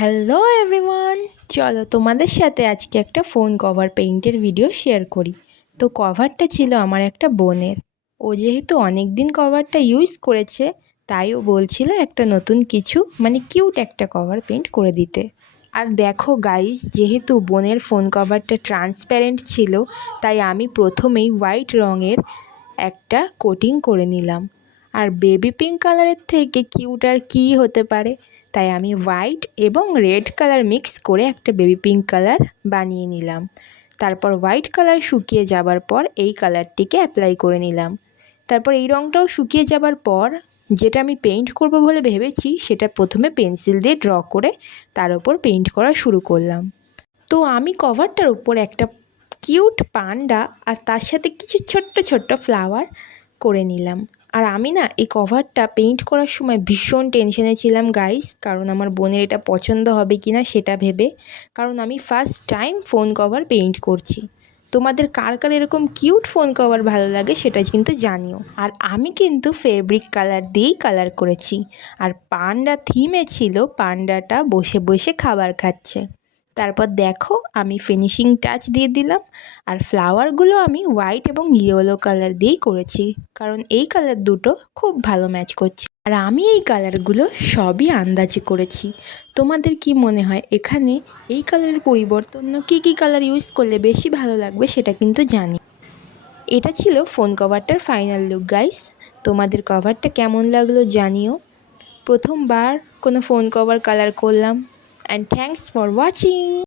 Hello everyone, চলো তোমাদের সাথে আজকে একটা ফোন কভার পেইন্টের ভিডিও শেয়ার করি। তো কভারটা ছিল আমার একটা বোনের। ও যেহেতু অনেক দিন কভারটা ইউজ করেছে, তাই ও বলছিল একটা নতুন কিছু কিউট একটা কভার পেইন্ট করে দিতে। আর দেখো গাইস, যেহেতু বোনের ফোন কভারটা ট্রান্সপ্যারেন্ট ছিল, তাই আমি প্রথমেই হোয়াইট রঙের একটা কোটিং করে নিলাম। আর বেবি পিঙ্ক কালারের থেকে কিউট আর কী হতে পারে, তাই আমি হোয়াইট এবং রেড কালার মিক্স করে একটা বেবি পিঙ্ক কালার বানিয়ে নিলাম। তারপর হোয়াইট কালার শুকিয়ে যাবার পর এই কালারটিকে অ্যাপ্লাই করে নিলাম। তারপর এই রঙটাও শুকিয়ে যাবার পর যেটা আমি পেইন্ট করব বলে ভেবেছি, সেটা প্রথমে পেন্সিল দিয়ে ড্র করে তার ওপর পেইন্ট করা শুরু করলাম। তো আমি কভারটার উপর একটা কিউট পান্ডা আর তার সাথে কিছু ছোট্ট ছোট্ট ফ্লাওয়ার করে নিলাম। আর আমি না এই কভারটা পেইন্ট করার সময় ভীষণ টেনশনে ছিলাম গাইস, কারণ আমার বোনের এটা পছন্দ হবে কি না সেটা ভেবে, কারণ আমি first time phone cover paint করছি। তোমাদের কার কার এরকম কিউট ফোন কভার ভালো লাগে সেটা কিন্তু জানিও। আর আমি কিন্তু ফেব্রিক কালার দিয়েই কালার করেছি। আর পান্ডা থিমে ছিল, পান্ডাটা বসে বসে খাবার খাচ্ছে। তারপর দেখো আমি ফিনিশিং টাচ দিয়ে দিলাম। আর ফ্লাওয়ারগুলো আমি হোয়াইট এবং ইয়েলো কালার দিয়েই করেছি, কারণ এই কালার দুটো খুব ভালো ম্যাচ করছে। আর আমি এই কালারগুলো সবই আন্দাজে করেছি। তোমাদের কি মনে হয় এখানে এই কালারের পরিবর্তন কী কী কালার ইউজ করলে বেশি ভালো লাগবে সেটা কিন্তু জানি। এটা ছিল ফোন কভারটার ফাইনাল লুক গাইস। তোমাদের কভারটা কেমন লাগলো জানিও। প্রথমবার কোনো ফোন কভার কালার করলাম। And thanks for watching.